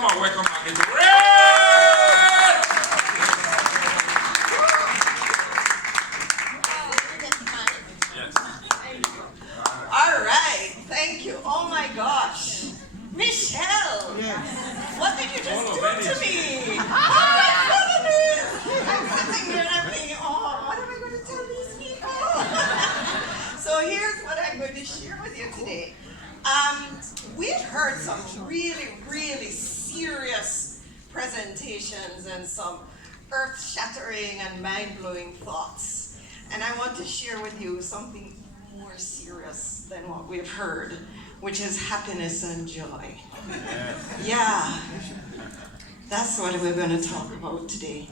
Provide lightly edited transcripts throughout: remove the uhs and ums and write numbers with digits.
Come on, welcome Marguerite Orane! Yes. All right, thank you. Oh my gosh. Michelle, what did you just do to me? Oh my goodness! I'm sitting here and I'm thinking, oh, what am I going to tell these people? So here's what I'm going to share with you today. We've heard some really serious presentations and some earth-shattering and mind-blowing thoughts. And I want to share with you something more serious than what we've heard, which is happiness and joy. Yeah, that's what we're going to talk about today.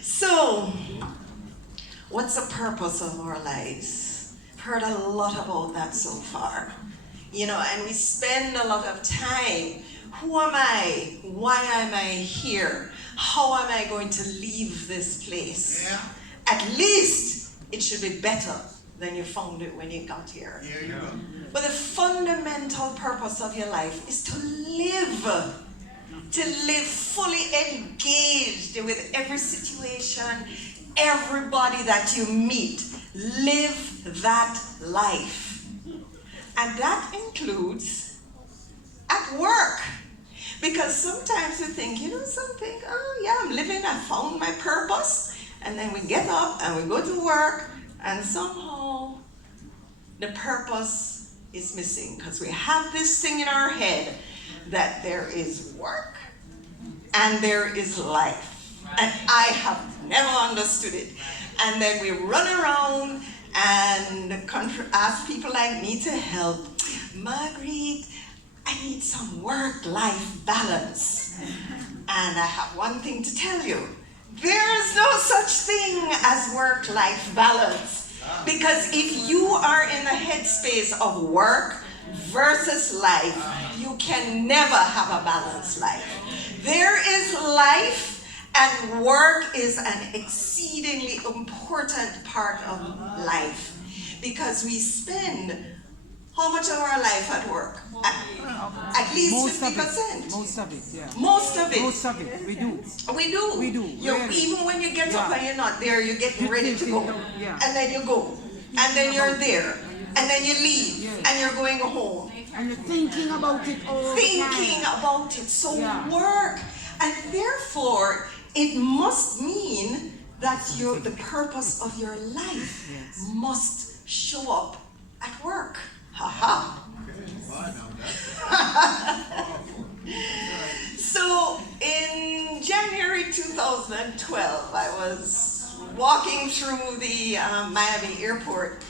So, what's the purpose of our lives? I've heard a lot about that so far. You know, and we spend a lot of time. Who am I? Why am I here? How am I going to leave this place? Yeah. At least it should be better than you found it when you got here. Yeah, you go. But the fundamental purpose of your life is to live fully engaged with every situation, everybody that you meet. Live that life. And that includes at work. Because sometimes we think, you know something, oh yeah, I'm living, I found my purpose. And then we get up and we go to work, and somehow the purpose is missing. Because we have this thing in our head that there is work and there is life. And I have never understood it. And then we run around and ask people like me to help. Marguerite, I need some work-life balance. And I have one thing to tell you. There is no such thing as work-life balance. Because if you are in the headspace of work versus life, you can never have a balanced life. There is life, and work is an exceedingly important part of life. Because we spend how much of our life at work? At least 50%. Most of it, yeah. Most of it. Most of it, we do. We do. We do. Even when you get up and you're not there, you're getting ready to go. Yeah. And then you go. And then you're there. And then you leave. And you're going home. And you're thinking about it all the time. Thinking about it. So work. And therefore, it must mean that the purpose of your life must show up at work. Ha-ha. So in January 2012, I was walking through the Miami airport,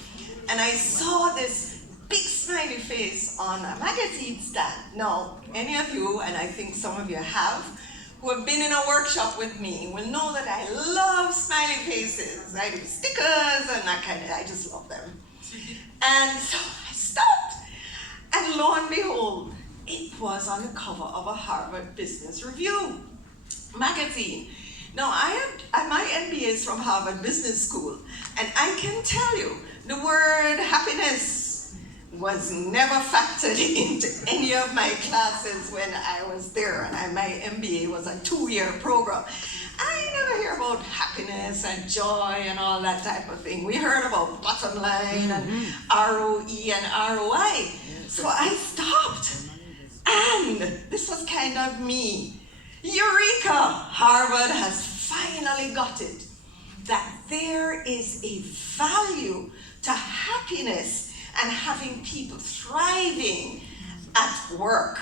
and I saw this big smiley face on a magazine stand. Now, any of you, and I think some of you have, who have been in a workshop with me will know that I love smiley faces. I do stickers and that kind of, I just love them. And so I stopped, and lo and behold, it was on the cover of a Harvard Business Review magazine. Now, my MBA is from Harvard Business School, and I can tell you, the word happiness was never factored into any of my classes when I was there, and my MBA was a 2-year program. I never hear about happiness and joy and all that type of thing. We heard about bottom line and ROE and ROI. So I stopped, and this was kind of me. Eureka! Harvard has finally got it, that there is a value to happiness and having people thriving at work.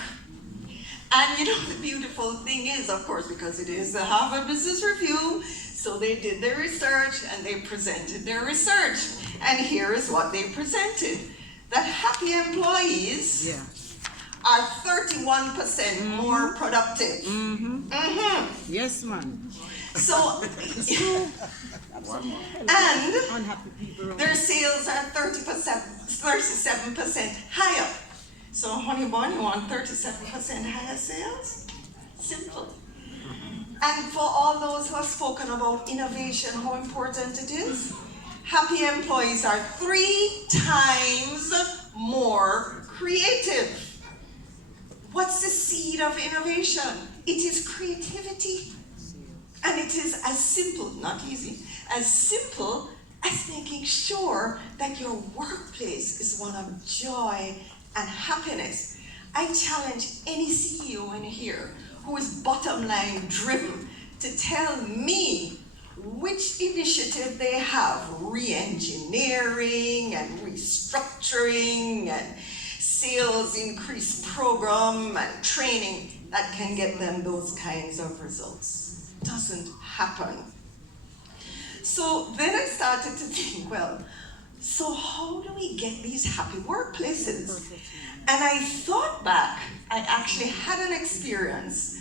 And you know, the beautiful thing is, of course, because it is the Harvard Business Review, so they did their research and they presented their research. And here is what they presented. That happy employees are 31% more productive. Yes, ma'am. So, and their sales are 37% higher. So, honey bun, you want 37% higher sales? Simple. And for all those who have spoken about innovation, how important it is, happy employees are 3 times more creative. What's the seed of innovation? It is creativity. And it is as simple, not easy, as simple as making sure that your workplace is one of joy and happiness. I challenge any CEO in here who is bottom line driven to tell me which initiative they have, re-engineering and restructuring and sales increase program and training that can get them those kinds of results. Doesn't happen. So then I started to think, well, so how do we get these happy workplaces? And I thought back, I actually had an experience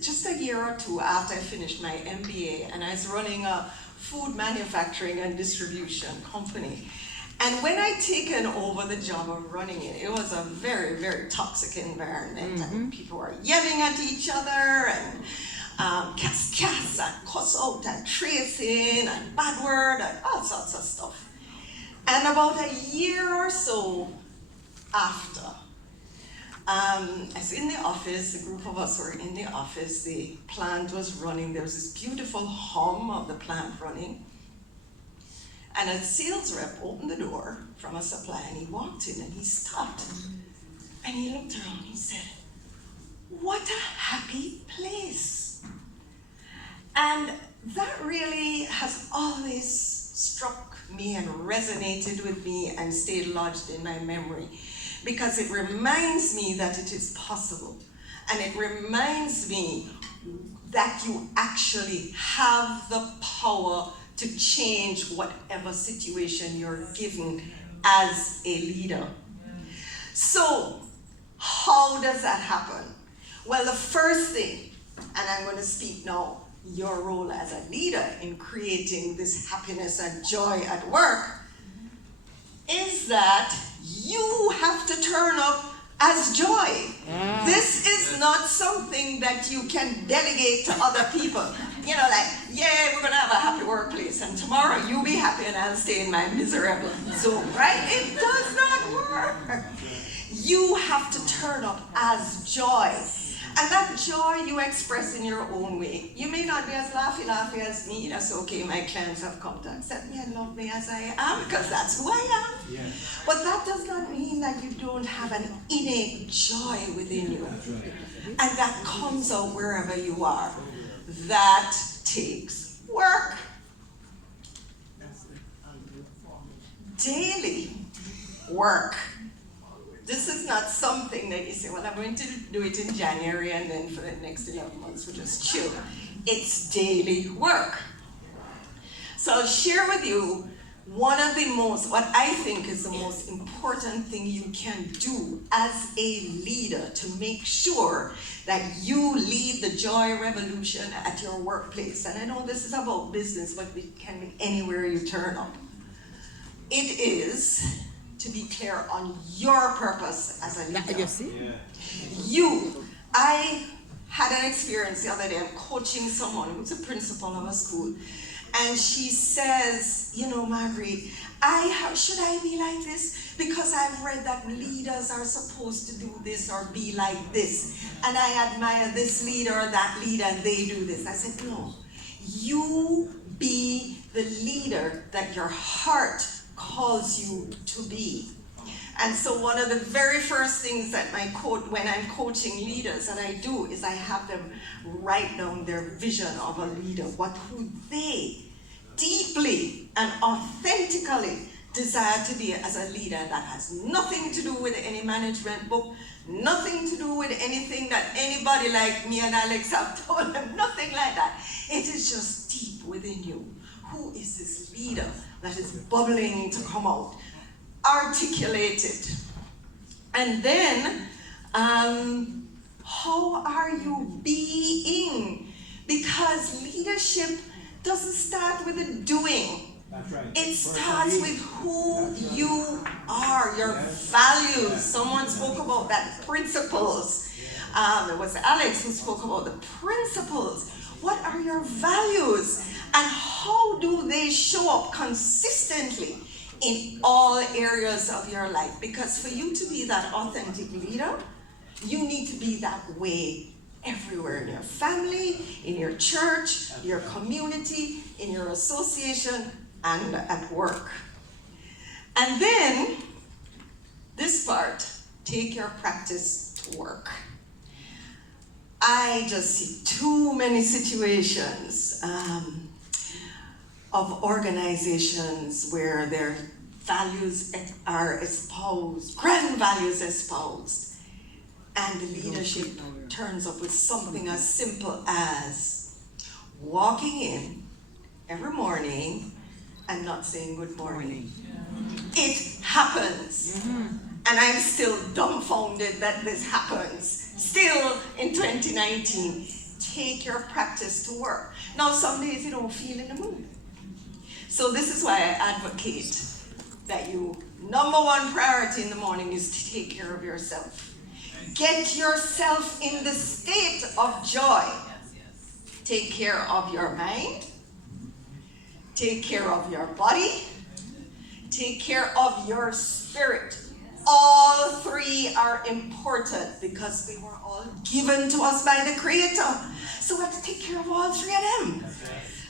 just a year or two after I finished my MBA, and I was running a food manufacturing and distribution company. And when I'd taken over the job of running it, it was a very, very toxic environment. And people were yelling at each other, and cuss and cuss out and tracing and bad word and all sorts of stuff. And about a year or so after, I was in the office, a group of us were in the office, the plant was running, there was this beautiful hum of the plant running. And a sales rep opened the door from a supply and he walked in and he stopped. And he looked around and he said, "What a happy place." And that really has always struck me and resonated with me and stayed lodged in my memory, because it reminds me that it is possible. And it reminds me that you actually have the power to change whatever situation you're given as a leader. So, how does that happen? Well, the first thing, and I'm going to speak now, your role as a leader in creating this happiness and joy at work, is that you have to turn up as joy. This is not something that you can delegate to other people. You know, like, yeah, we're going to have a happy workplace, and tomorrow you'll be happy and I'll stay in my miserable zone, right? It does not work. You have to turn up as joy. And that joy you express in your own way. You may not be as laughy as me. That's okay. My clients have come to accept me and love me as I am, because that's who I am. Yeah. But that does not mean that you don't have an innate joy within you. And that comes out wherever you are. That takes work. Daily work. This is not something that you say, well, I'm going to do it in January and then for the next 11 months we'll just chill. It's daily work. So I'll share with you what I think is the most important thing you can do as a leader to make sure that you lead the joy revolution at your workplace. And I know this is about business, but it can be anywhere you turn up. It is to be clear on your purpose as a leader. You see? Yeah. I had an experience the other day. I'm coaching someone who's a principal of a school, and she says, you know, Marguerite, should I be like this? Because I've read that leaders are supposed to do this or be like this, and I admire this leader or that leader, and they do this. I said, no, you be the leader that your heart calls you to be. And so one of the very first things that when I'm coaching leaders that I do is I have them write down their vision of a leader, who they deeply and authentically desire to be as a leader. That has nothing to do with any management book, nothing to do with anything that anybody like me and Alex have told them, nothing like that. It is just deep within you. Who is this leader that is bubbling to come out? Articulated. And then, how are you being? Because leadership doesn't start with the doing. That's right. It starts with who you are, your values. Someone spoke about that, principles. It was Alex who spoke about the principles. What are your values? And how do they show up consistently in all areas of your life? Because for you to be that authentic leader, be that way everywhere, in your family, in your church, your community, in your association, and at work. And then, this part, take your practice to work. I just see too many situations of organizations where their values are espoused, grand values espoused, and the leadership turns up with something as simple as walking in every morning and not saying good morning. It happens. And I'm still dumbfounded that this happens. Still in 2019, take your practice to work. Now, some days you don't feel in the mood. So this is why I advocate that you, number one priority in the morning is to take care of yourself. Get yourself in the state of joy. Take care of your mind. Take care of your body. Take care of your spirit. All three are important because they were all given to us by the Creator. So we have to take care of all three of them.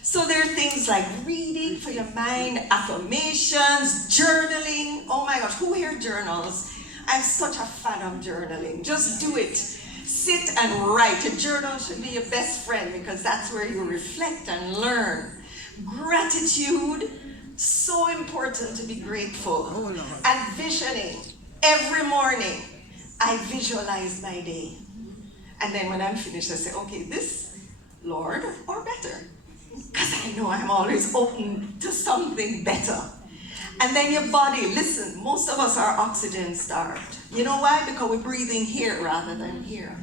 So there are things like reading for your mind, affirmations, journaling. Oh my gosh, who here journals? I'm such a fan of journaling. Just do it. Sit and write. A journal should be your best friend because that's where you reflect and learn. Gratitude, so important to be grateful. And visioning. Every morning, I visualize my day. And then when I'm finished, I say, okay, this, Lord, or better. Because I know I'm always open to something better. And then your body, listen, most of us are oxygen starved. You know why? Because we're breathing here rather than here.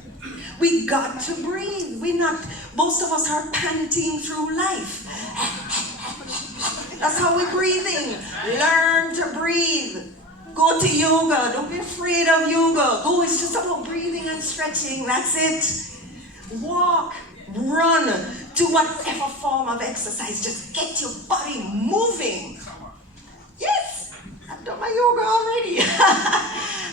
We got to breathe. Most of us are panting through life. That's how we're breathing. Learn to breathe. Go to yoga. Don't be afraid of yoga. Go, it's just about breathing and stretching. That's it. Walk, run, do whatever form of exercise. Just get your body moving. Yes, I've done my yoga already.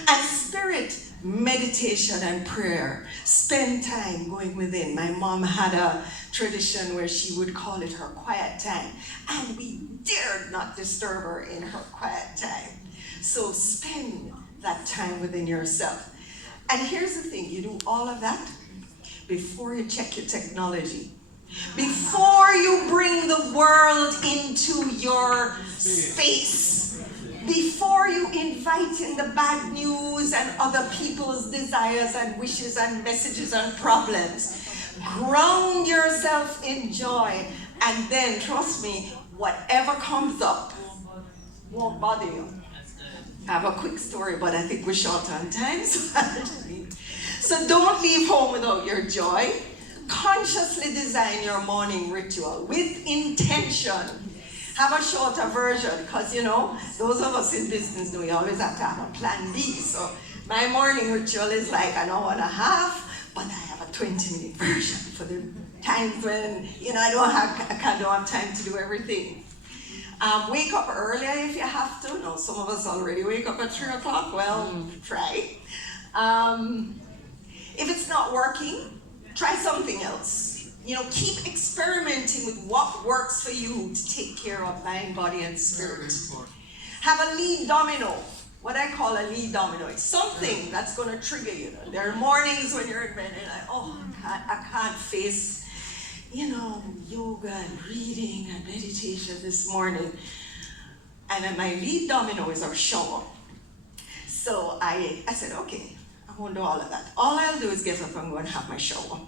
And spirit, meditation and prayer. Spend time going within. My mom had a tradition where she would call it her quiet time. And we dared not disturb her in her quiet time. So spend that time within yourself. And here's the thing, you do all of that before you check your technology. Before you bring the world into your space. Before you invite in the bad news and other people's desires and wishes and messages and problems. Ground yourself in joy, and then, trust me, whatever comes up won't bother you. I have a quick story, but I think we're short on time. So don't leave home without your joy. Consciously design your morning ritual with intention. Have a shorter version, because those of us in business know you always have to have a plan B. So my morning ritual is like an hour and a half, but I have a 20-minute version for the times when I don't have time to do everything. Wake up earlier if you have to. No, some of us already wake up at 3 o'clock. Well, try. If it's not working, try something else. Keep experimenting with what works for you to take care of mind, body, and spirit. Have a lead domino. What I call a lead domino. It's something that's going to trigger you. There are mornings when you're in bed and you're like, oh, I can't face yoga and reading and meditation this morning. And then my lead domino is our shower. So I said, okay, I won't do all of that. All I'll do is get up and go and have my shower.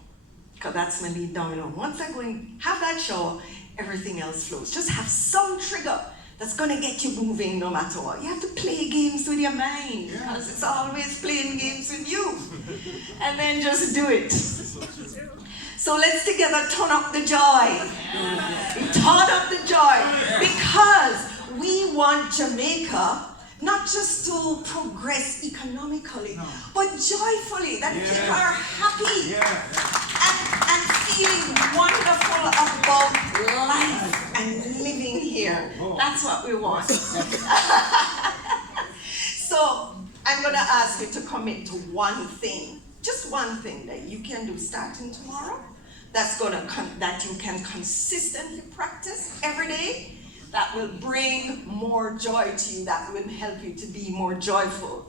Because that's my lead domino. Once I go and have that shower, everything else flows. Just have some trigger that's going to get you moving no matter what. You have to play games with your mind, because it's always playing games with you. And then just do it. So let's together turn up the joy. Turn up the joy. Because we want Jamaica not just to progress economically, but joyfully, that people are happy and feeling wonderful about life and living here. That's what we want. So I'm going to ask you to commit to one thing just one thing that you can do starting tomorrow, that you can consistently practice every day, that will bring more joy to you, that will help you to be more joyful.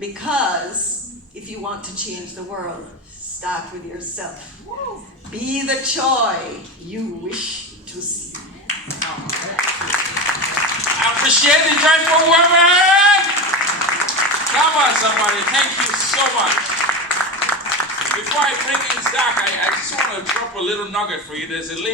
Because if you want to change the world, start with yourself. Be the joy you wish to see. I appreciate the joyful woman. Come on, somebody. Thank you so much. Before I bring in Zach, I just want to drop a little nugget for you. There's a lady